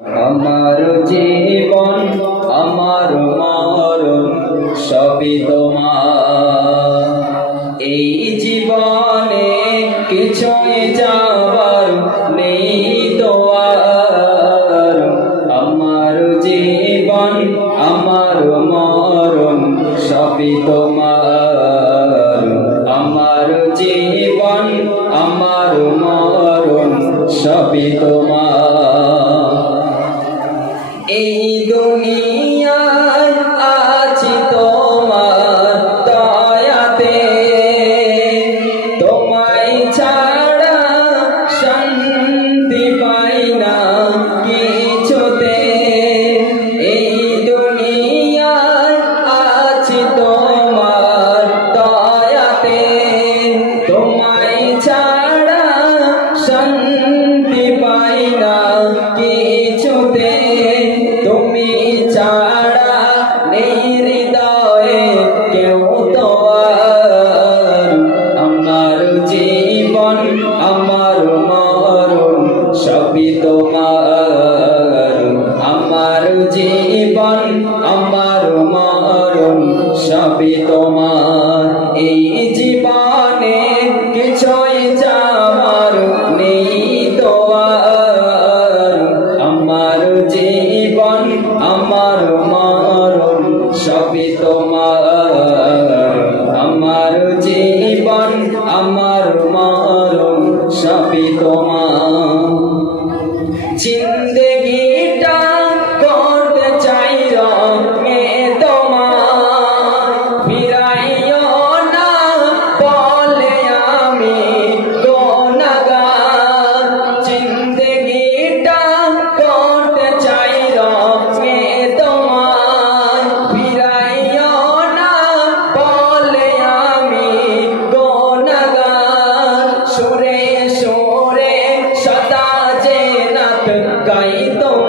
আমার জীবন আমার মরণ সবই তোমার। এই জীবনে কিছুই যাবার নেই তো আর। আমার জীবন আমার মরণ সবই তোমার। আমার জীবন আমার মরণ সবই তোমার। এই দুনিয়ায় আছি তোমার দয়াতে, তোমায় ছাড়া শান্তি পাই না কিছুতে। এই দুনিয়ায় আছি তোমার দয়াতে, তোমায় ছাড়া শান্তি পাই না কিছুতে। তুমি ছাড়া নেই হৃদয়ে কেউ তো আর। আমার জীবন আমার মরণ সবই তোমার। আমার জীবন আমার মরণ সবই তোমার। এই জীবনে কিছুই যাওয়ার নেই তো আর। আমার জীবন আমার মরণ সবই তোমার। আমার জীবন আমার মরণ সবই তোমার। জিন্দেগিটা করতে চাই রঙে তোমার, ফিরাইও না বলে আমি গুনাহগার। জিন্দেগিটা করতে চাই রঙে তোমার, ফিরাইও না বলে আমি গুনাহগার। সুরে সুরে সদা যে নাত গাই তোমার।